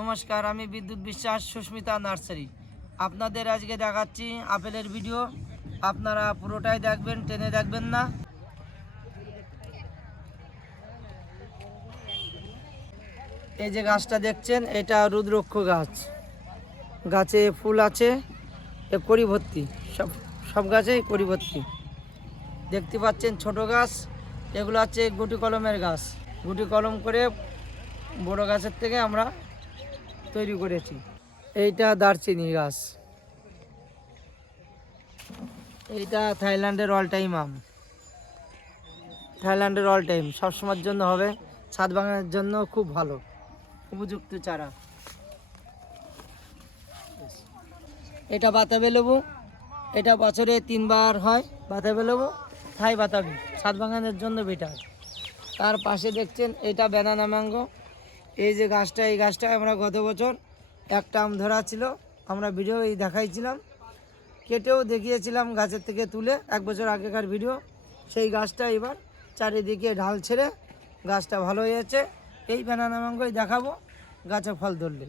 নমস্কার, আমি বিদ্যুৎ বিশ্বাস, সুস্মিতা নার্সারি। আপনাদের আজকে দেখাচ্ছি আপেলের ভিডিও। আপনারা পুরোটাই দেখবেন, টেনে দেখবেন না। এই যে গাছটা দেখছেন, এটা রুদ্রাক্ষ গাছ। গাছে ফুল আছে, কড়ি ভর্তি, সব গাছেই কড়ি ভর্তি। দেখতে পাচ্ছেন ছোট গাছ, এগুলো হচ্ছে গুটি কলমের গাছ। গুটি কলম করে বড় গাছের থেকে আমরা তৈরি করেছি। এইটা দারচিনি গাছ, এইটা থাইল্যান্ডের অল টাইম আম। থাইল্যান্ডের অল টাইম সবসময়ের জন্য হবে, ছাদ বাগানের জন্য খুব ভালো, উপযুক্ত চারা। এটা বাতাবি লেবু, এটা বছরে 3 বার হয়। বাতাবি লেবু, থাই বাতাবি, ছাদ বাগানের জন্য বেটার। তার পাশে দেখছেন এটা ব্যানানা ম্যাঙ্গো। এই যে গাছটা, এই গাছটা আমরা গত বছর একটা আম ধরা ছিল, আমরা ভিডিও দেখাইছিলাম, কেটেও দেখিয়েছিলাম গাছের থেকে তুলে, 1 বছর আগেকার ভিডিও। সেই গাছটা এবার চারিদিকে ঢাল ছেড়ে গাছটা ভালো হয়েছে। এই ব্যানানা ম্যাঙ্গোই দেখাবো গাছে ফল ধরলে।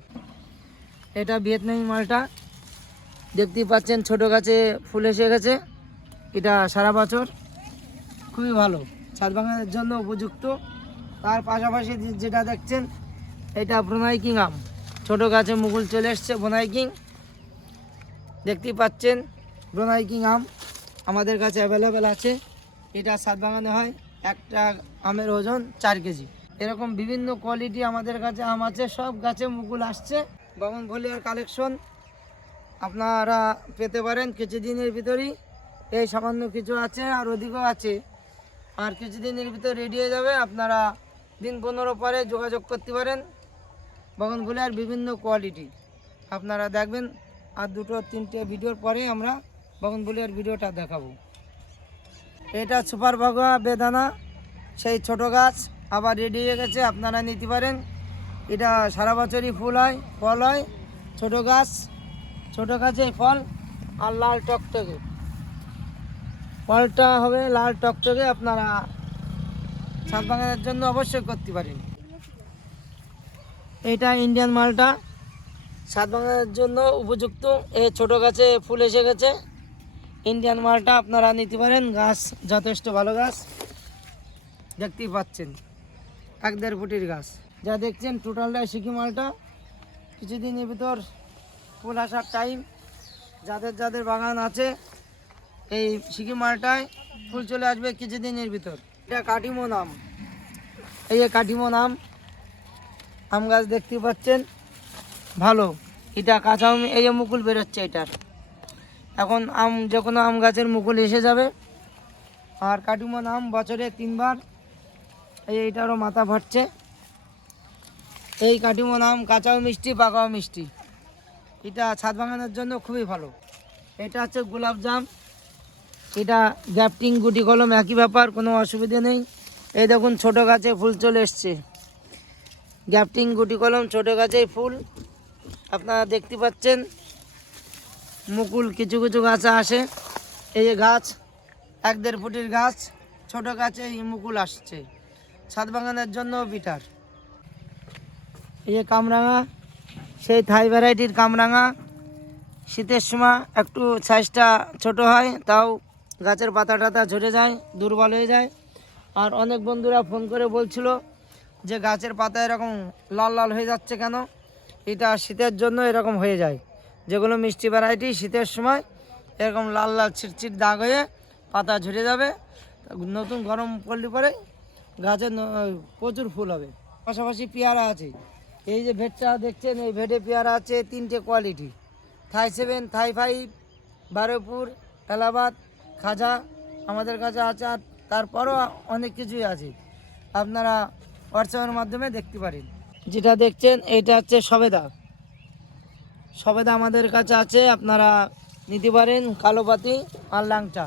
এটা ভিয়েতনামি মালটা, দেখতেই পাচ্ছেন ছোট গাছে ফুল এসে গেছে। এটা সারা বছর খুবই ভালো, ছাদ বাগানের জন্য উপযুক্ত। তার পাশাপাশি যেটা দেখছেন, এটা ব্রুনাই কিং আম। ছোট গাছে মুকুল চলে এসছে, ব্রুনাই কিং দেখতেই পাচ্ছেন। ব্রুনাই কিং আম আমাদের কাছে অ্যাভেলেবেল আছে। এটা ছাদ বাগানে হয়, একটা আমের ওজন 4 কেজি। এরকম বিভিন্ন কোয়ালিটি আমাদের কাছে আম আছে, সব গাছে মুকুল আসছে। বামনভলিয়ার কালেকশন আপনারা পেতে পারেন কিছুদিনের ভিতরেই। এই সামান্য কিছু আছে, আর অধিকও আছে, আর কিছুদিনের ভিতর রেডি হয়ে যাবে। আপনারা দিন 15 পরে যোগাযোগ করতে পারেন। বাগানগুলির বিভিন্ন কোয়ালিটি আপনারা দেখবেন। আর 2-3টে ভিডিওর পরে আমরা বাগানগুলির ভিডিওটা দেখাবো। এটা সুপার ভাগা বেদানা, সেই ছোট গাছ আবার রেডি হয়ে গেছে, আপনারা নিতে পারেন। এটা সারা বছরই ফুল হয়, ফল হয়। ছোট গাছ, ছোট গাছে ফল আর লাল টকটকে, ফলটা হবে লাল টকটকে। আপনারা ছাদ বাগানের জন্য অবশ্যই করতে পারেন। এটা ইন্ডিয়ান মালটা, ছাদ বাগানের জন্য উপযুক্ত। এই ছোট গাছে ফুল এসে গেছে, ইন্ডিয়ান মালটা আপনারা নিতে পারেন। গাছ যথেষ্ট ভালো গাছ, দেখতেই পাচ্ছেন 1-1.5 ফুটের গাছ। যা দেখছেন টোটালটাই সিকি মালটা। কিছুদিনের ভিতর ফুল আসার টাইম। যাদের যাদের বাগান আছে, এই সিকি মালটায় ফুল চলে আসবে কিছুদিনের ভিতর। এটা কাটিমন আম, এই যে কাটিমন আম গাছ দেখতে পাচ্ছেন ভালো। এটা কাঁচা আম, এই যে মুকুল বেরোচ্ছে এটার। এখন যে কোনো আম গাছের মুকুল এসে যাবে। আর কাটিমন আম বছরে 3 বার। এইটারও মাথা ফাটছে। এই কাটিমন আম কাঁচাও মিষ্টি, পাকাও মিষ্টি। এটা ছাদ বাগানের জন্য খুবই ভালো। এটা হচ্ছে গোলাপ জাম, এটা গ্যাপটিং গুটি কলম একই ব্যাপার, কোনো অসুবিধে নেই। এই দেখুন ছোট গাছে ফুল চলে এসছে, গ্যাপটিং গুটি কলম, ছোট গাছেই ফুল আপনারা দেখতে পাচ্ছেন। মুকুল কিছু কিছু গাছে আসে। এই যে গাছ 1-1.5 ফুটের গাছ, ছোট গাছে এই মুকুল আসছে, ছাদ বাগানের জন্য বিটার। এই যে কামরাঙা, সেই থাই ভ্যারাইটির কামরাঙা। শীতের সময় একটু সাইজটা ছোট হয়, তাও গাছের পাতা টাতা ঝরে যায়, দুর্বল হয়ে যায়। আর অনেক বন্ধুরা ফোন করে বলছিল যে গাছের পাতা এরকম লাল লাল হয়ে যাচ্ছে কেন। এটা শীতের জন্য এরকম হয়ে যায়। যেগুলো মিষ্টি ভ্যারাইটি, শীতের সময় এরকম লাল লাল ছিটছিট দাগ হয়ে পাতা ঝরে যাবে। নতুন গরম পড়লে পরে গাছে প্রচুর ফুল হবে। পাশাপাশি পেয়ারা আছে, এই যে ভেটটা দেখছেন, এই ভেটে পেয়ারা আছে 3টে কোয়ালিটি, থাই 7, থাই 5, বারোপুর, এলাহাবাদ, খাজা আমাদের কাছে আছে। আর তারপরও অনেক কিছুই আছে, আপনারা হোয়াটসঅ্যাপের মাধ্যমে দেখতে পারেন। যেটা দেখছেন এটা হচ্ছে সবেদা। সবেদা আমাদের কাছে আছে, আপনারা নিতে পারেন। কালোপাতি আর ল্যাংটা,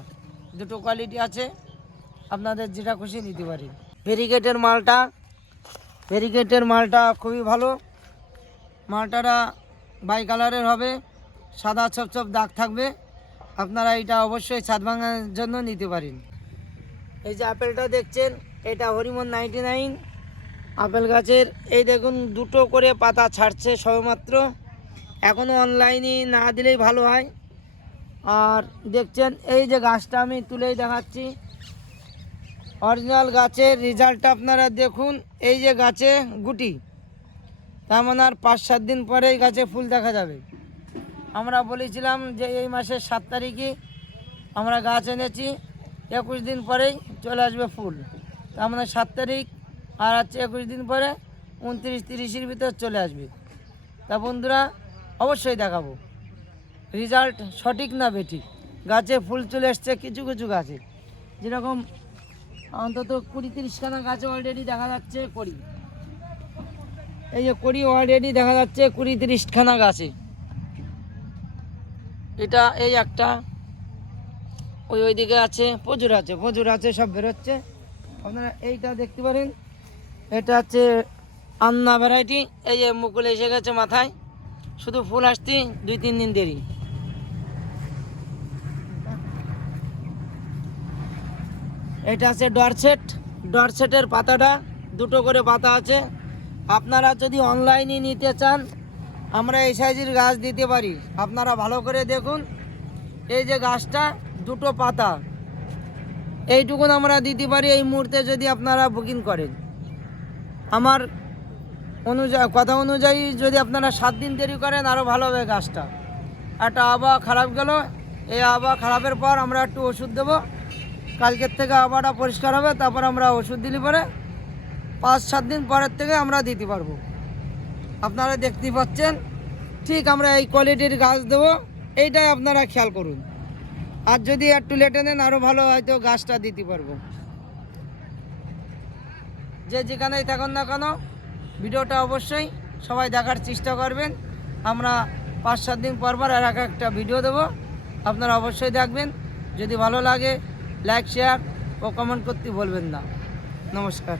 2টো কোয়ালিটি আছে, আপনাদের যেটা খুশি নিতে পারেন। ভেরিগেটের মালটা, ভেরিগেটের মালটা খুবই ভালো। মালটারা বাই কালারের হবে, সাদা ছোপ দাগ থাকবে। আপনারা এটা অবশ্যই ছাদ বাগানের জন্য নিতে পারেন। এই যে আপেলটা দেখছেন, এটা হরিমন 99, আপেল গাছের এই দেখুন দুটো করে পাতা ছাড়ছে সবেমাত্র, এখনও অনলাইনে না দিলেই ভালো হয়। আর দেখছেন এই যে গাছটা আমি তুলেই দেখাচ্ছি, অরিজিনাল গাছের রেজাল্টটা আপনারা দেখুন। এই যে গাছে গুটি, তার মানে আর 5-7 দিন পরেই গাছে ফুল দেখা যাবে। আমরা বলেছিলাম যে এই মাসের 7 তারিখে আমরা গাছ এনেছি, 21 দিন পরেই চলে আসবে ফুল। তার মানে 7 তারিখ আর হচ্ছে 21 দিন পরে 29-30-এর ভিতর চলে আসবে। তা বন্ধুরা অবশ্যই দেখাবো রেজাল্ট সঠিক না বেঠিক। গাছে ফুল চলে এসছে কিছু কিছু গাছে, যেরকম অন্তত 20-30 খানা গাছে অলরেডি দেখা যাচ্ছে কড়ি। এই যে কড়ি অলরেডি দেখা যাচ্ছে 20-30 খানা গাছে। এটা এই একটা, ওইদিকে আছে, প্রচুর আছে, সব বেরোচ্ছে। আপনারা এইটা দেখতে পারেন, এটা হচ্ছে আন্না ভ্যারাইটি। এই যে মুকুল এসে গেছে মাথায়, শুধু ফুল আসতে 2-3 দিন দেরি। এটা আছে ডরসেটের পাতাটা, দুটো করে পাতা আছে। আপনারা যদি অনলাইনে নিতে চান আমরা এই সাইজের গাছ দিতে পারি। আপনারা ভালো করে দেখুন, এই যে গাছটা দুটো পাতা, এইটুকুন আমরা দিতে পারি এই মুহূর্তে যদি আপনারা বুকিং করেন। আমার কথা অনুযায়ী যদি আপনারা 7 দিন দেরি করেন আরও ভালো হবে গাছটা। একটা আবহাওয়া খারাপ গেল, এই আবহাওয়া খারাপের পর আমরা একটু ওষুধ দেবো, কালকের থেকে আবহাওয়াটা পরিষ্কার হবে, তারপর আমরা ওষুধ দিলে পরে 5-7 দিন পরের থেকে আমরা দিতে পারবো। আপনারা দেখতে পাচ্ছেন ঠিক আমরা এই কোয়ালিটির গাছ দেবো, এইটাই আপনারা খেয়াল করুন। আর যদি একটু লেটে নেন আরও ভালো, হয়তো গাছটা দিতে পারবো। যে যেখানেই থাকুন না কেন ভিডিওটা অবশ্যই সবাই দেখার চেষ্টা করবেন। আমরা 5-7 দিন পর আর একটা ভিডিও দেবো, আপনারা অবশ্যই দেখবেন। যদি ভালো লাগে লাইক, শেয়ার ও কমেন্ট করতে বলবেন না। নমস্কার।